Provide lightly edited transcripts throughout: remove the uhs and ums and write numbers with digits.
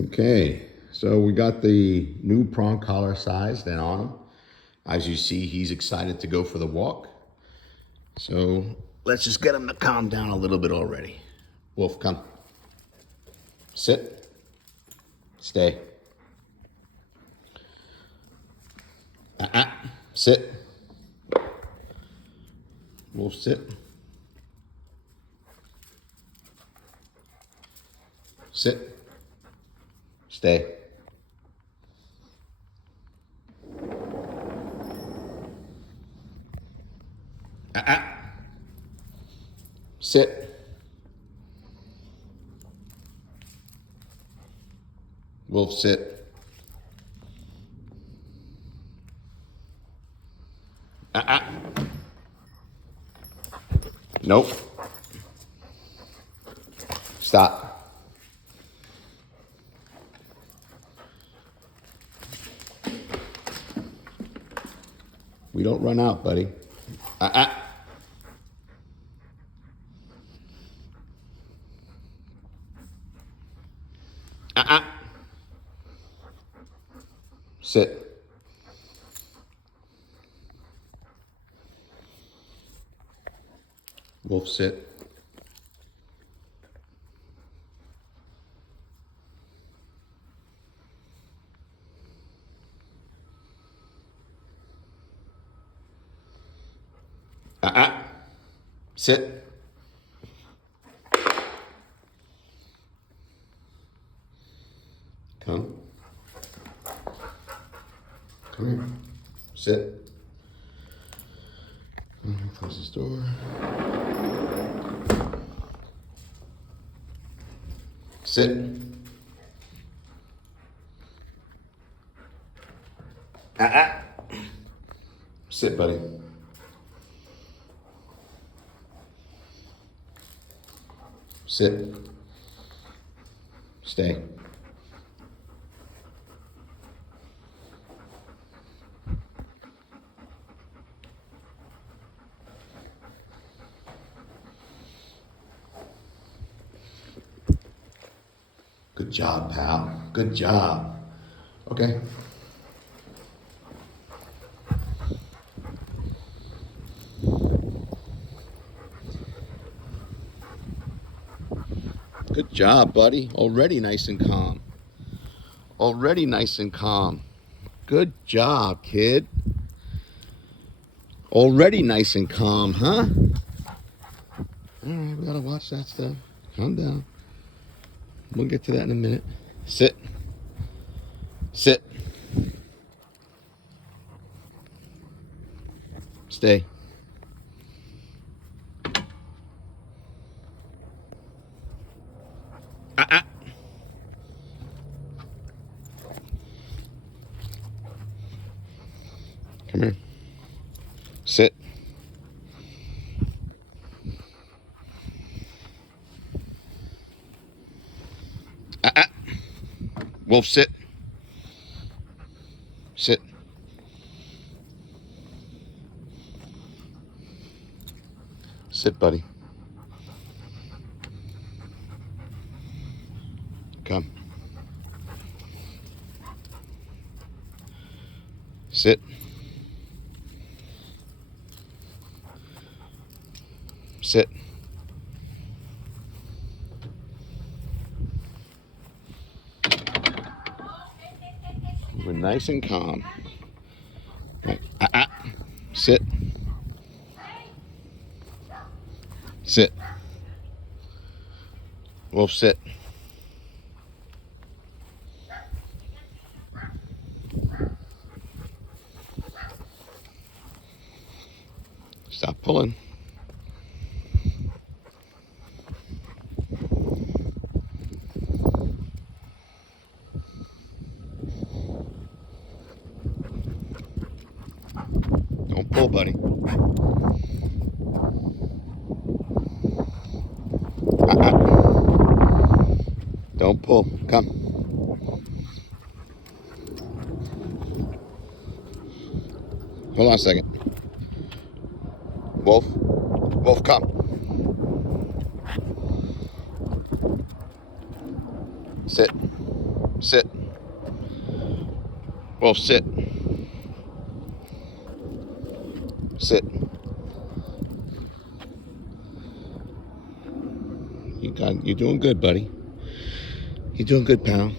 Okay, so we got the new prong collar sized and on him. As you see, he's excited to go for the walk. So let's just get him to calm down a little bit already. Wolf, come. Sit. Stay. Sit. Wolf, sit. Sit. Stay. Sit. Wolf, sit. Nope. Stop. We don't run out, buddy. Sit. Wolf, sit. Sit. Come. Come here. Sit. Close this door. Sit. Sit, buddy. Sit. Stay. Good job, pal. Good job. Okay. Good job, buddy. Already nice and calm. Already nice and calm. Good job, kid. Already nice and calm, huh? All right, we gotta watch that stuff. Calm down. We'll get to that in a minute. Sit. Sit. Stay. Come here. Sit. Wolf, sit. Sit. Sit, buddy. Come. Sit. Sit. We're nice and calm. Okay. Sit. Sit. Wolf, sit. Stop pulling. Don't pull, buddy. Don't pull. Come. Hold on a second. Wolf. Wolf, come. Sit. Sit. Wolf, sit. Sit. You're doing good, buddy. You're doing good, pal.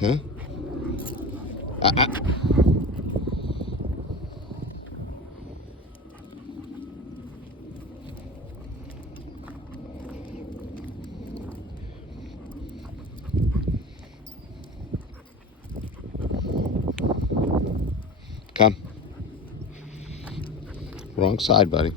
Huh? Uh-uh. Come. Wrong side, buddy.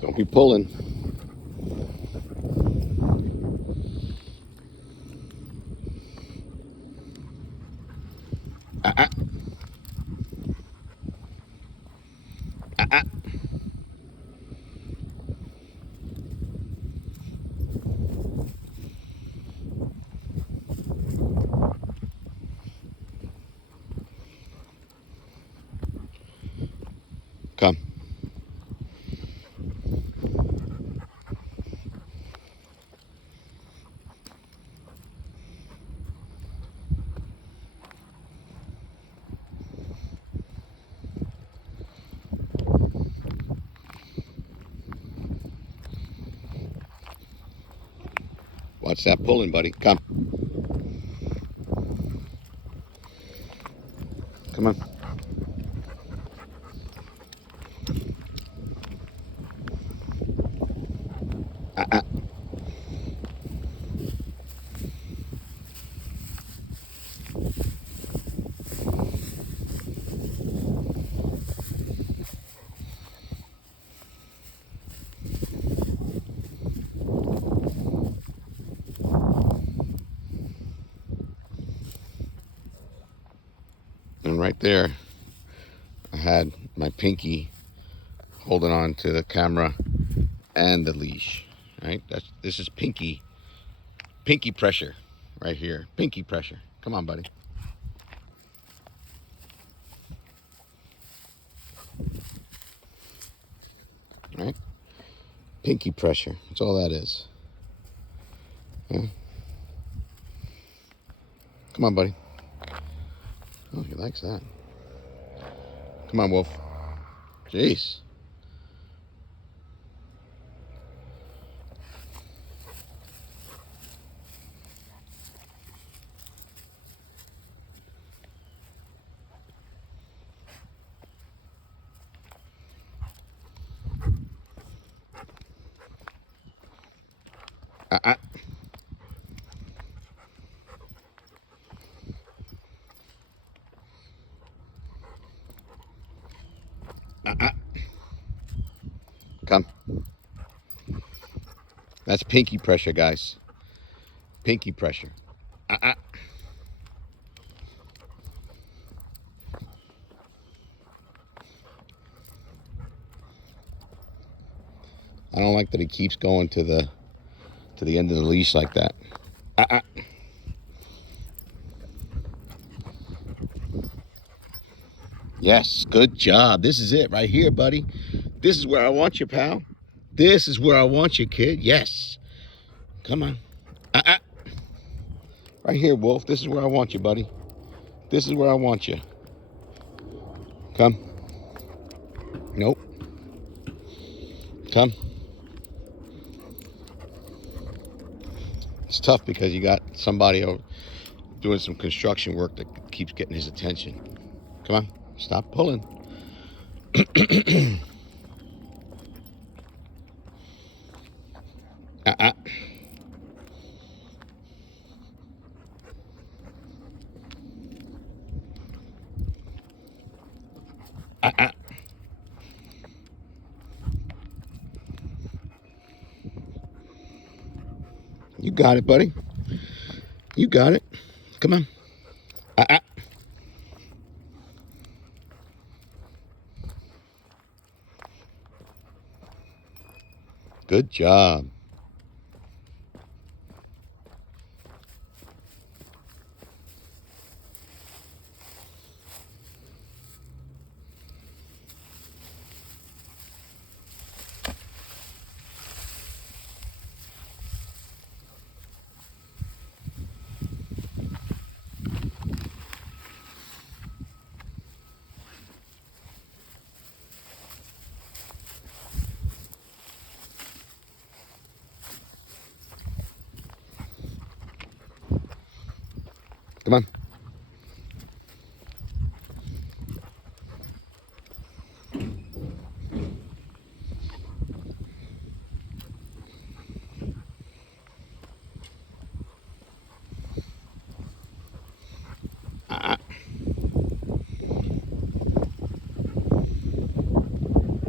Don't be pulling. Uh-uh. Uh-uh. Come. Watch that pulling, buddy. Come. Come on. Uh-uh. And right there, I had my pinky holding on to the camera and the leash. Right? This is pinky pressure right here. Pinky pressure. Come on, buddy. Right? Pinky pressure. That's all that is. Yeah. Come on, buddy. Oh, he likes that. Come on, Wolf. Jeez. Uh-uh. Uh-uh. Come. That's pinky pressure, guys. Pinky pressure. Uh-uh. I don't like that he keeps going to the end of the leash like that. Uh-uh. Yes, good job. This is it right here, buddy. This is where I want you, pal. This is where I want you, kid. Yes. Come on. Uh-uh. Right here, Wolf. This is where I want you, buddy. This is where I want you. Come. Nope. Come. It's tough because you got somebody doing some construction work that keeps getting his attention. Come on. Stop pulling. Uh-uh. Uh-uh. You got it, buddy. You got it. Come on. Uh-uh. Good job. Come on.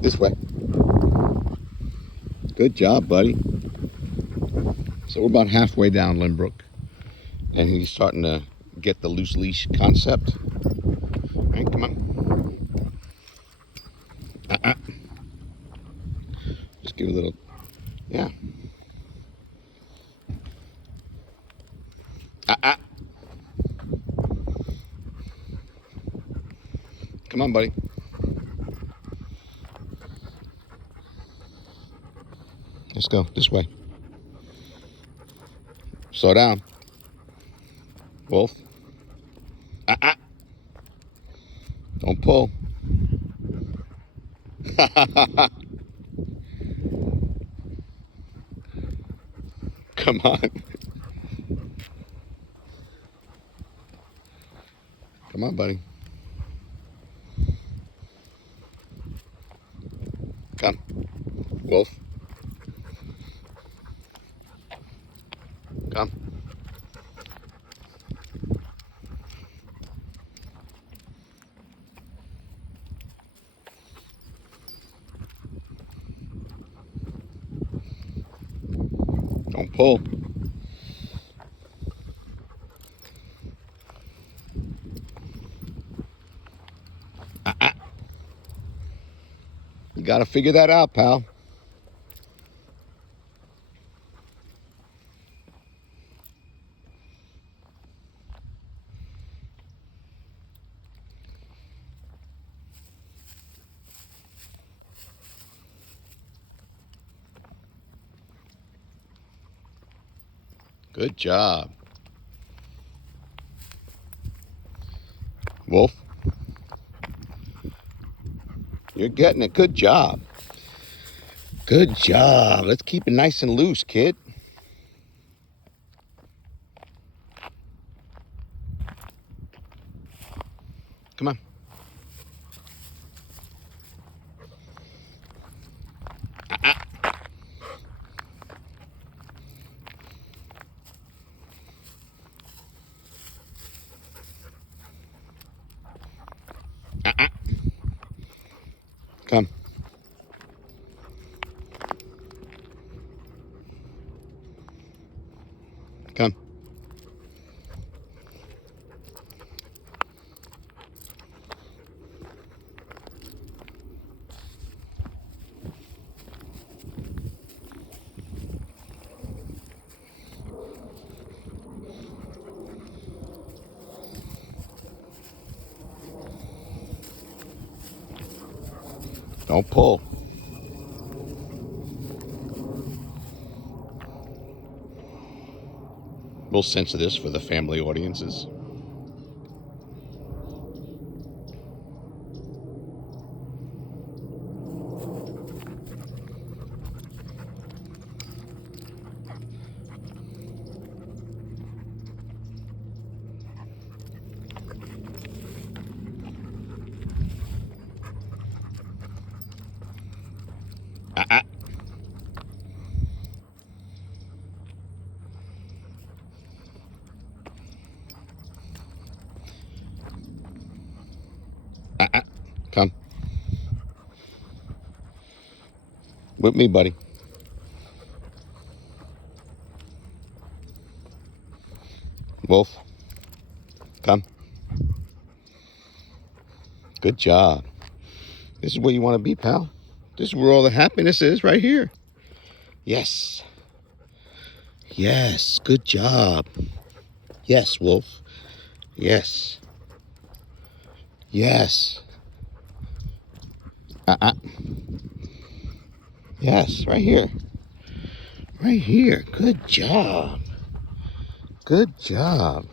This way. Good job, buddy. So we're about halfway down Limbrook, and he's starting to get the loose leash concept. All right, come on. Just give a little, yeah. Come on, buddy. Let's go this way. Slow down. Wolf. Don't pull. Come on. Come on, buddy. Come. Wolf. Come. Don't pull. You got to figure that out, pal. Good job. Wolf. You're getting it. Good job. Good job. Let's keep it nice and loose, kid. Come on. Come. Come. Don't pull. We'll censor this for the family audiences. Come. With me, buddy. Wolf. Come. Good job. This is where you want to be, pal. This is where all the happiness is, right here. Yes. Yes. Good job. Yes, Wolf. Yes. Yes. Uh-uh. Yes, right here. Right here. Good job. Good job.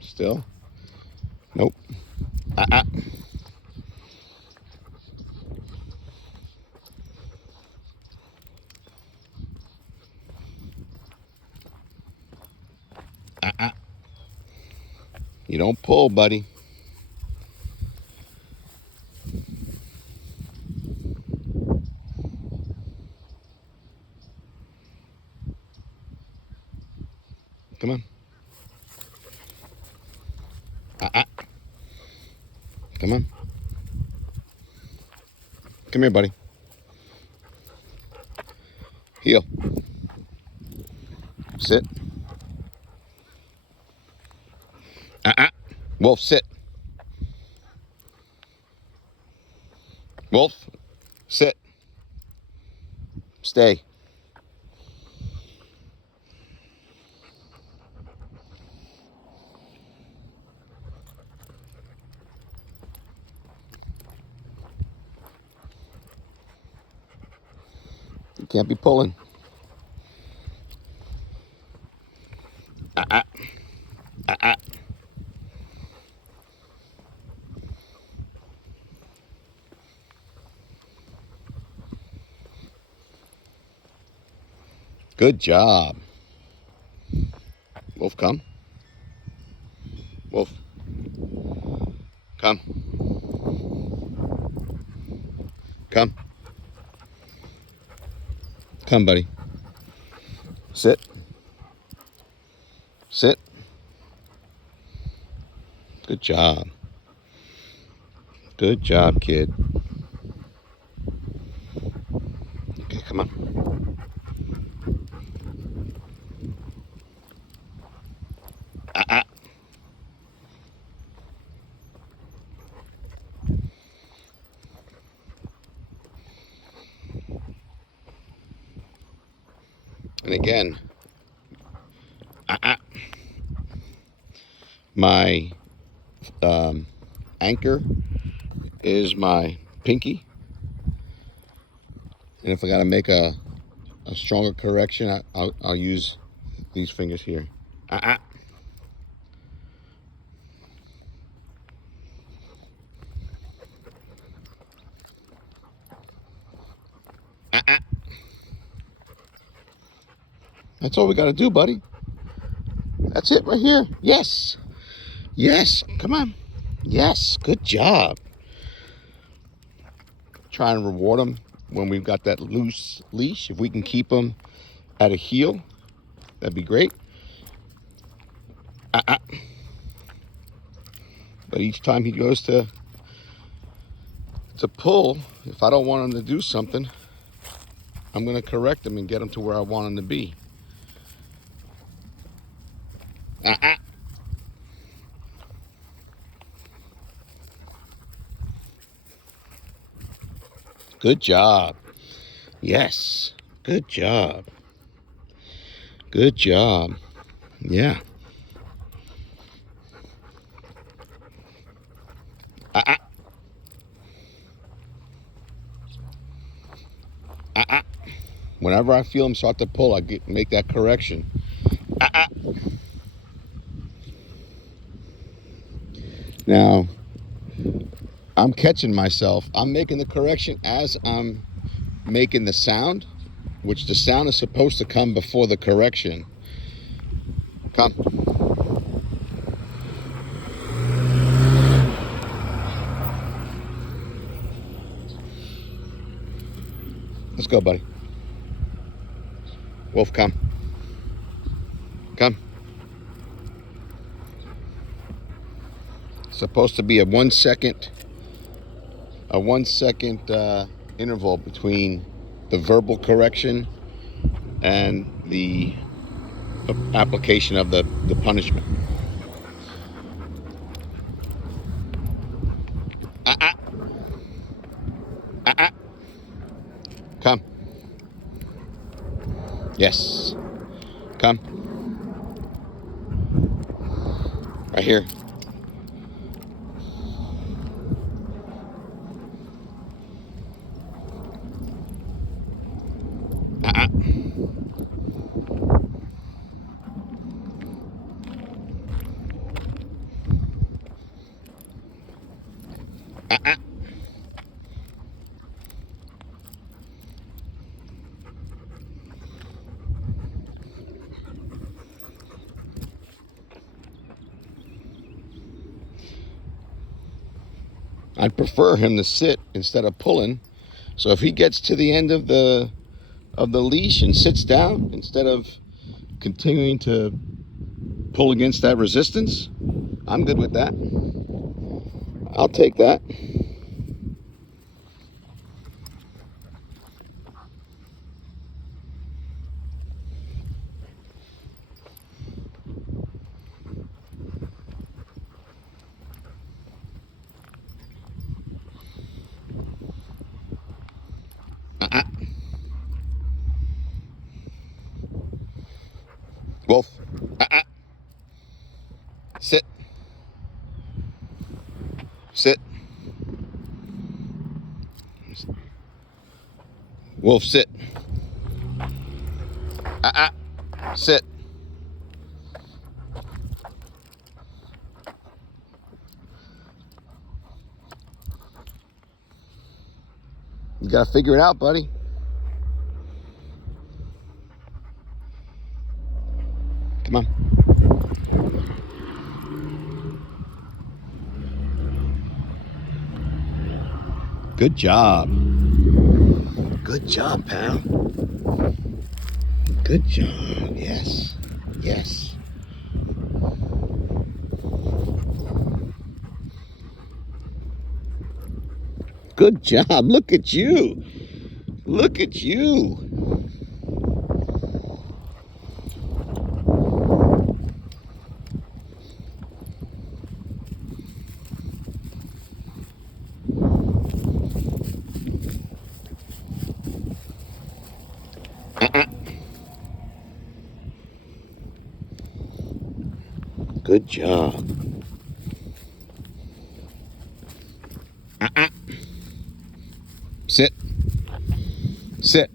Still? Nope. Uh-uh. Uh-uh. You don't pull, buddy. Come on. Uh-uh. Come on. Come here, buddy. Heel. Sit. Uh-uh. Wolf, sit. Wolf, sit. Stay. You can't be pulling. Uh-uh. Uh-uh. Good job. Wolf, come. Wolf, come. Come. Come, buddy. Sit. Sit. Good job. Good job, kid. Okay, come on. Uh-uh. And again, uh-uh. My anchor is my pinky. And if I got to make a stronger correction, I'll use these fingers here. Uh-uh. Uh-uh. That's all we got to do, buddy. That's it right here. Yes. Yes. Come on. Yes. Good job. Try and reward them when we've got that loose leash. If we can keep them at a heel, that'd be great. Uh-uh. But each time he goes to pull, if I don't want him to do something, I'm going to correct him and get him to where I want him to be. Uh-uh. Good job. Yes. Good job. Good job. Yeah. Uh-uh. Uh-uh. Whenever I feel him start to pull, make that correction. Uh-uh. Now, I'm catching myself. I'm making the correction as I'm making the sound, which the sound is supposed to come before the correction. Come. Let's go, buddy. Wolf, come. Come. It's supposed to be a 1 second interval between the verbal correction and the application of the punishment. Yes. Come. Right here. Uh-uh. Uh-uh. I'd prefer him to sit instead of pulling. So if he gets to the end of the leash and sits down instead of continuing to pull against that resistance, I'm good with that. I'll take that. Uh-uh. Wolf. Uh-uh. Sit. Sit. Wolf, sit. Uh-uh. Sit. You gotta figure it out, buddy. Come on. Good job. Good job, pal. Good job. Yes. Yes. Good job. Look at you. Look at you. Uh-uh. Good job. Uh-uh. Sit. Sit.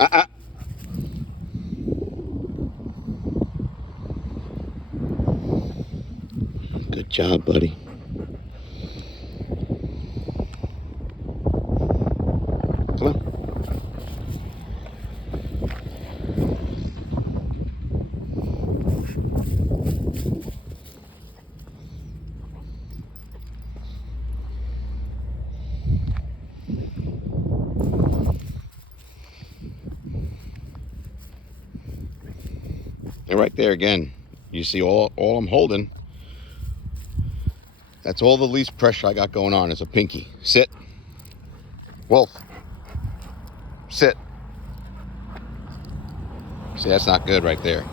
Uh-uh. Good job, buddy. Come on. And right there again, you see all I'm holding. That's all the least pressure I got going on is a pinky. Sit. Wolf. Sit. See, that's not good right there.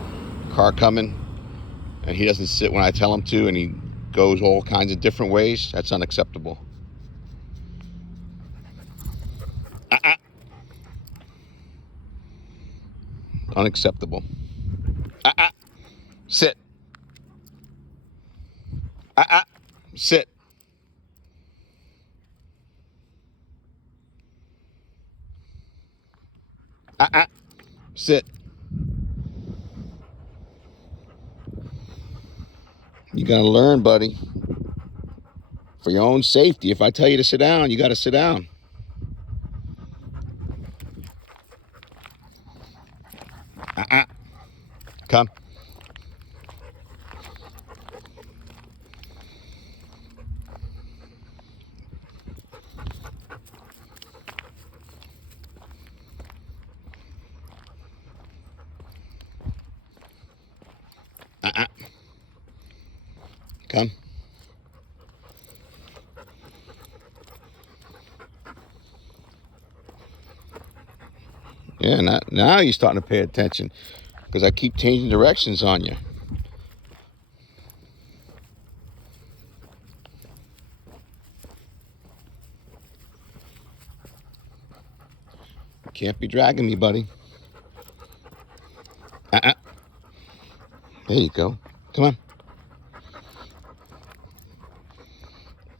Car coming, and he doesn't sit when I tell him to, and he goes all kinds of different ways. That's unacceptable. Uh-uh. Unacceptable. Uh-uh. Sit. Uh-uh. Sit. Uh-uh. Sit. You gotta learn, buddy. For your own safety. If I tell you to sit down, you gotta sit down. Uh-uh. Come. Uh-uh. Come. Yeah, now you're starting to pay attention because I keep changing directions on you. Can't be dragging me, buddy. There you go. Come on.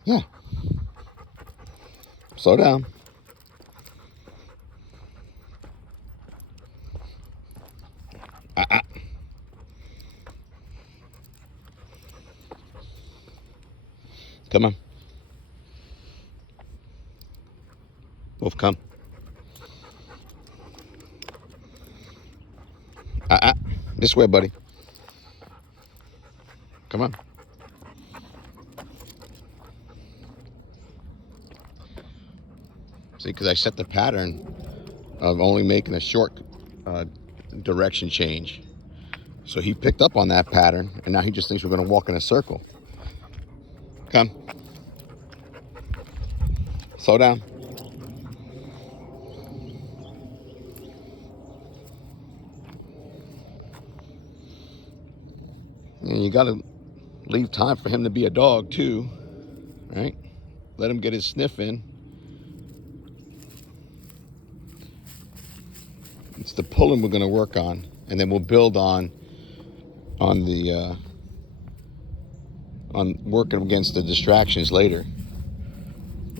Yeah. Slow down. Uh-uh. Come on. Wolf, come. This way, buddy. Come on. See, because I set the pattern of only making a short direction change. So he picked up on that pattern, and now he just thinks we're going to walk in a circle. Come. Slow down. And you got to leave time for him to be a dog, too. Right? Let him get his sniff in. It's the pulling we're going to work on, and then we'll build on working against the distractions later.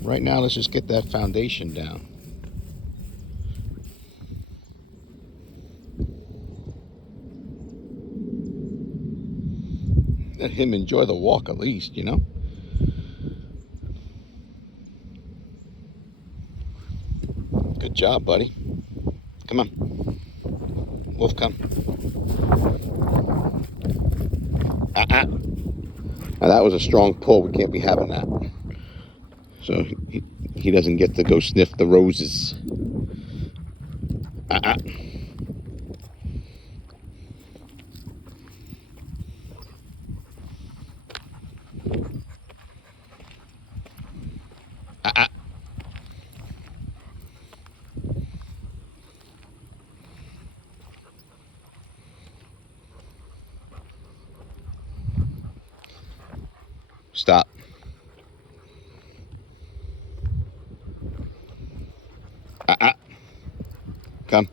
Right now, let's just get that foundation down. Let him enjoy the walk at least, you know? Good job, buddy. Come on. Wolf, come. Now that was a strong pull. We can't be having that. So he doesn't get to go sniff the roses. Uh-uh. Uh-uh. Stop. Uh-uh. Come.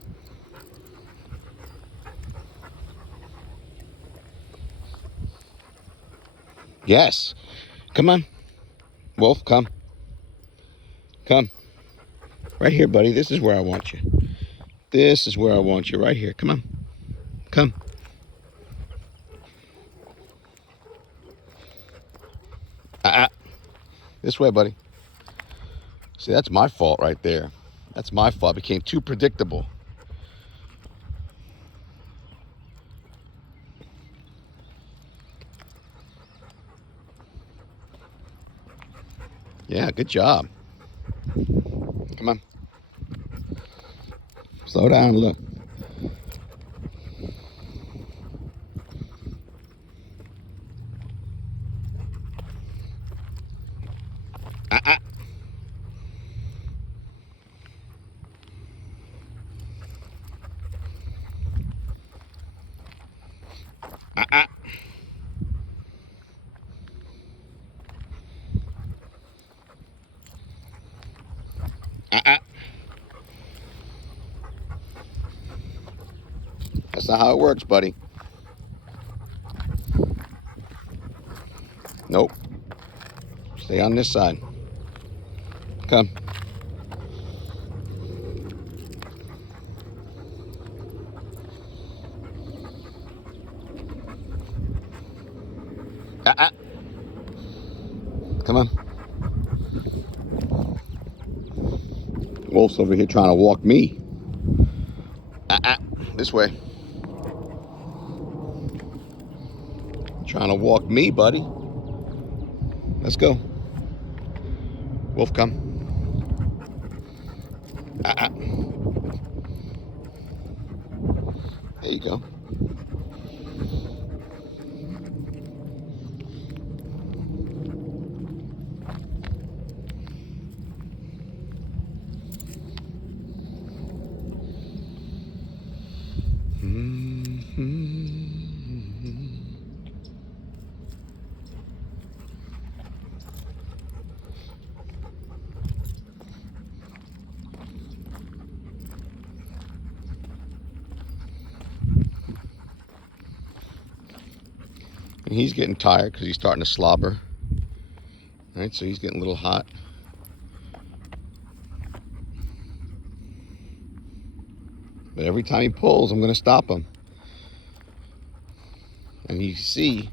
Yes. Come on. Wolf, come. Come. Right here, buddy. This is where I want you. This is where I want you. Right here. Come on. Come. Uh-uh. This way, buddy. See, that's my fault right there. That's my fault. It became too predictable. Yeah, good job. Come on. Slow down, look. Uh-uh. Uh-uh. Uh-uh. That's not how it works, buddy. Nope. Stay on this side. Come. Uh-uh. Come on. Wolf's over here trying to walk me. Uh-uh. This way. Trying to walk me, buddy. Let's go. Wolf, come. Uh-uh. There you go. He's getting tired because he's starting to slobber. All right, so he's getting a little hot. But every time he pulls, I'm going to stop him. And you see,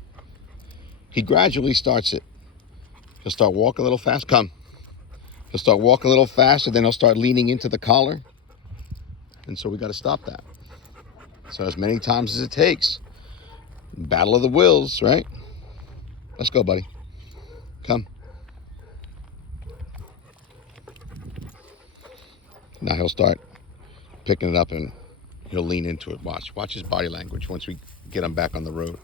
he gradually starts it. He'll start walking a little fast. Come. He'll start walking a little faster, then he'll start leaning into the collar. And so we got to stop that. So as many times as it takes. Battle of the wills, right? Let's go, buddy. Come. Now he'll start picking it up and he'll lean into it. Watch. Watch his body language once we get him back on the road.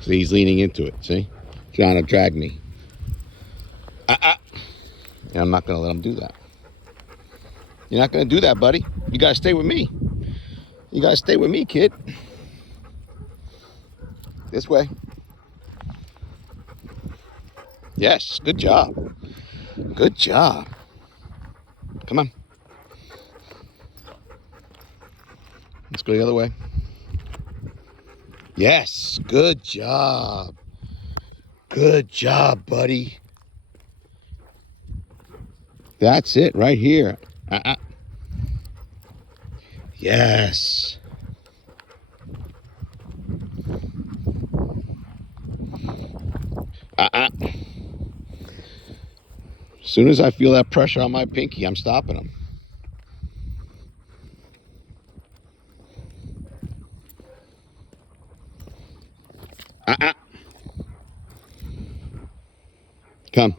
See, he's leaning into it. See? Trying to drag me. And I'm not going to let him do that. You're not going to do that, buddy. You got to stay with me. You got to stay with me, kid. This way. Yes, good job. Good job. Come on. Let's go the other way. Yes, good job. Good job, buddy. That's it right here. Yes. As soon as I feel that pressure on my pinky, I'm stopping him. Come.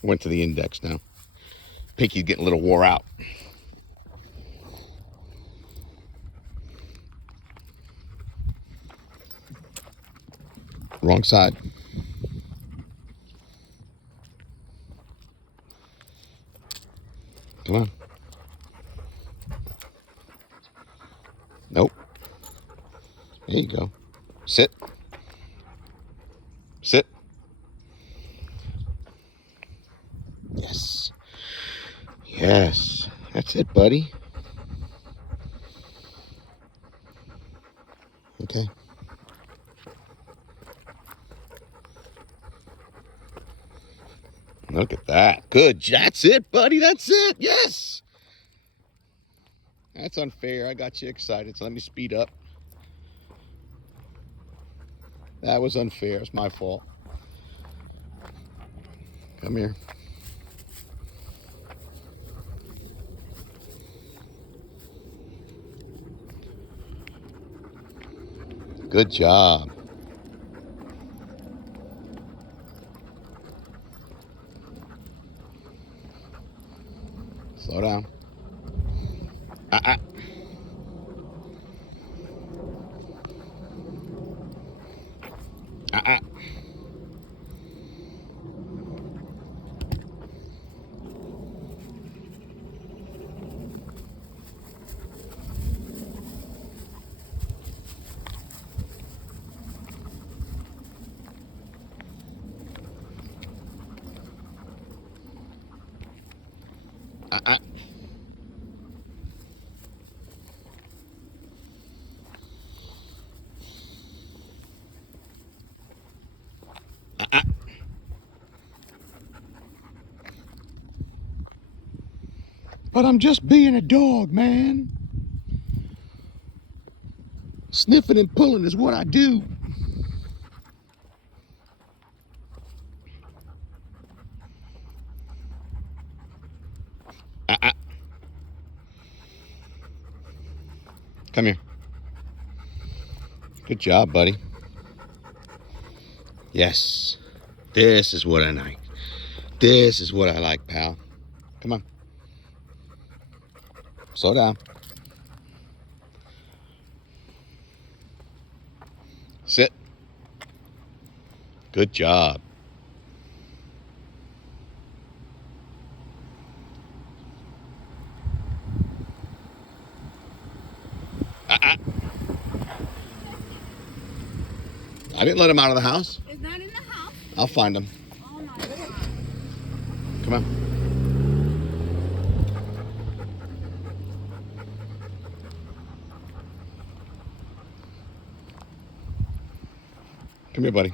Went to the index now. Pinky's getting a little wore out. Wrong side. Come on. Nope. There you go. Sit. Sit. Yes. Yes. That's it, buddy. Okay. Look at that. Good. That's it, buddy. That's it. Yes. That's unfair. I got you excited, so let me speed up. That was unfair. It's my fault. Come here. Good job. Slow down. Uh-uh. Uh-uh. Uh-uh. Uh-uh. But I'm just being a dog, man. Sniffing and pulling is what I do. Uh-uh. Come here. Good job, buddy. Yes. This is what I like. This is what I like, pal. Come on. Slow down. Sit. Good job. I didn't let him out of the house. It's not in the house. I'll find him. Oh my God. Come on. Come here, buddy.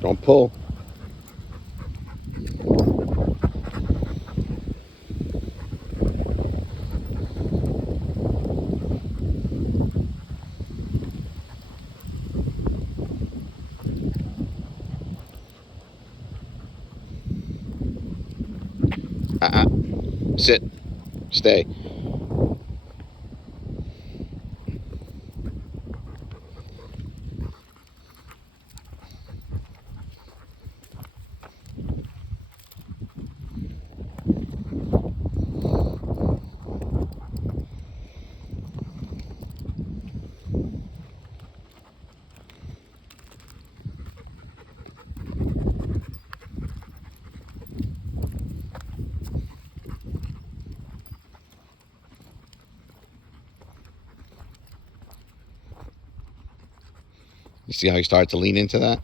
Don't pull. Sit. Stay. You see how he started to lean into that?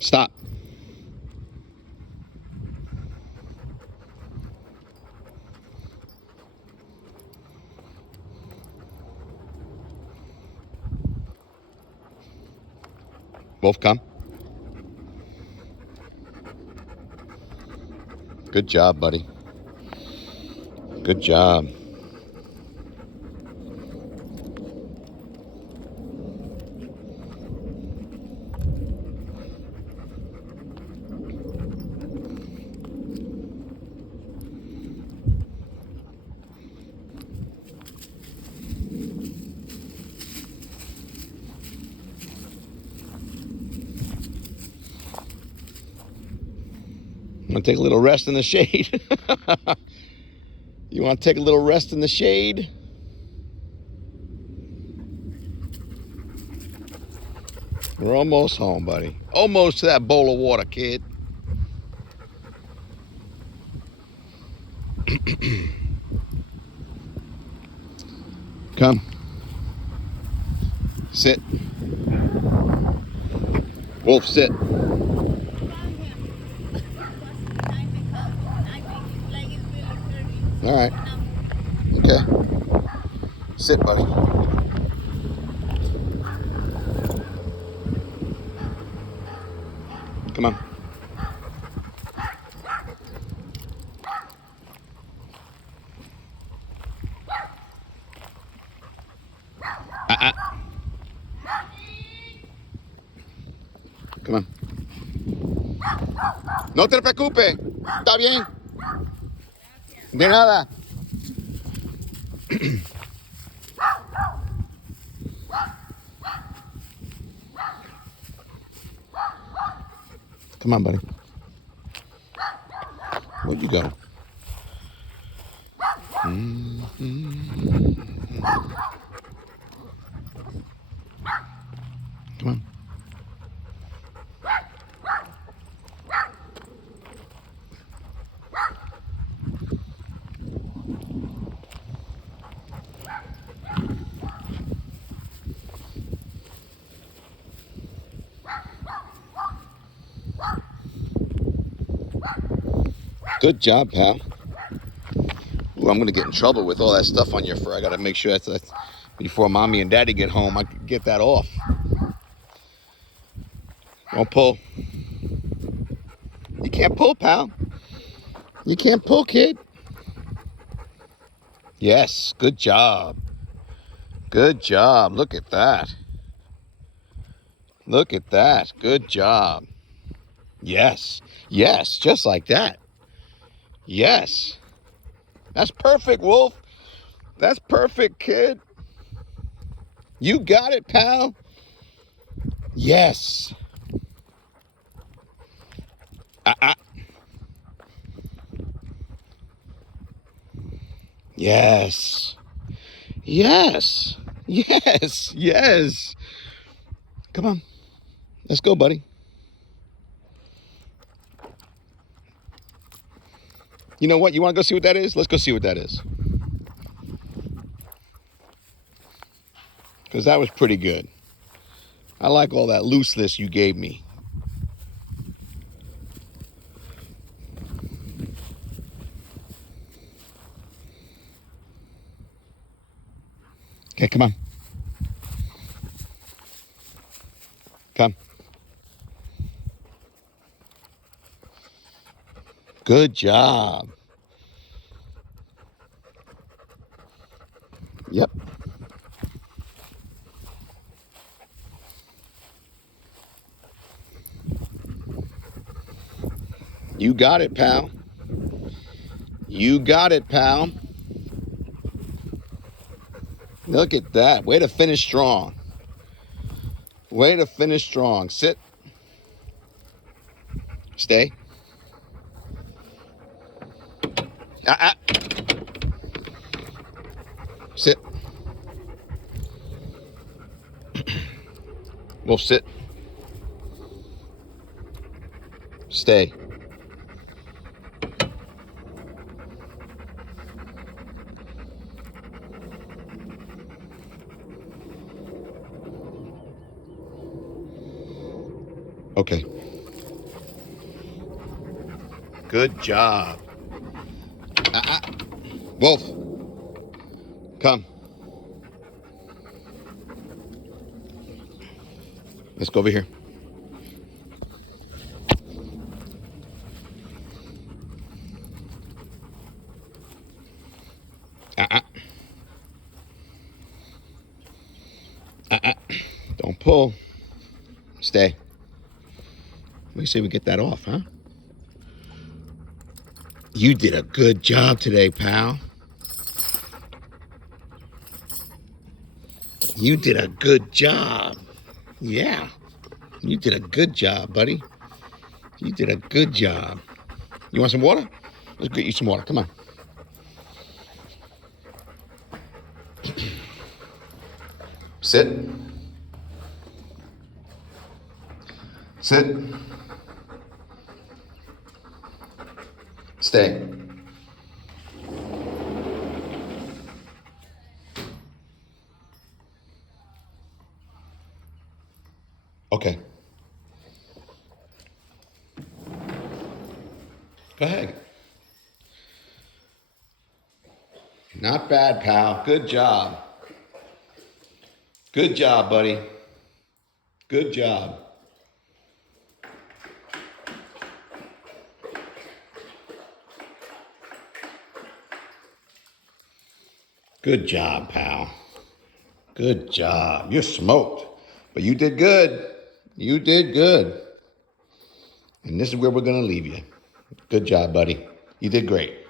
Stop. Both come. Good job, buddy. Good job. Want to take a little rest in the shade? You want to take a little rest in the shade? We're almost home, buddy. Almost to that bowl of water, kid. Come. Sit. Wolf, sit. All right. Okay. Sit, buddy. Come on. Come on. No te preocupes. Está bien. De nada. Come on, buddy. Where'd you go? Come on. Good job, pal. Ooh, I'm gonna get in trouble with all that stuff on your fur. I gotta make sure that's before mommy and daddy get home, I can get that off. Don't pull. You can't pull, pal. You can't pull, kid. Yes, good job. Good job. Look at that. Look at that. Good job. Yes. Yes. Just like that. Yes. That's perfect, Wolf. That's perfect, kid. You got it, pal. Yes. Uh-uh. Yes. Yes. Yes. Yes. Come on. Let's go, buddy. You know what? You want to go see what that is? Let's go see what that is. Because that was pretty good. I like all that looseness you gave me. Okay, come on. Come. Good job. Yep. You got it, pal. You got it, pal. Look at that. Way to finish strong. Way to finish strong. Sit. Stay. Uh-uh. Sit. Wolf, sit. Stay. Okay. Good job. Uh-uh. Wolf, come. Let's go over here. Uh-uh. Uh-uh. Don't pull. Stay. What do you say we get that off, huh? You did a good job today, pal. You did a good job. Yeah. You did a good job, buddy. You did a good job. You want some water? Let's get you some water. Come on. Sit. Sit. Stay. Okay. Go ahead. Not bad, pal. Good job. Good job, buddy. Good job. Good job, pal. Good job. You're smoked. But you did good. You did good. And this is where we're going to leave you. Good job, buddy. You did great.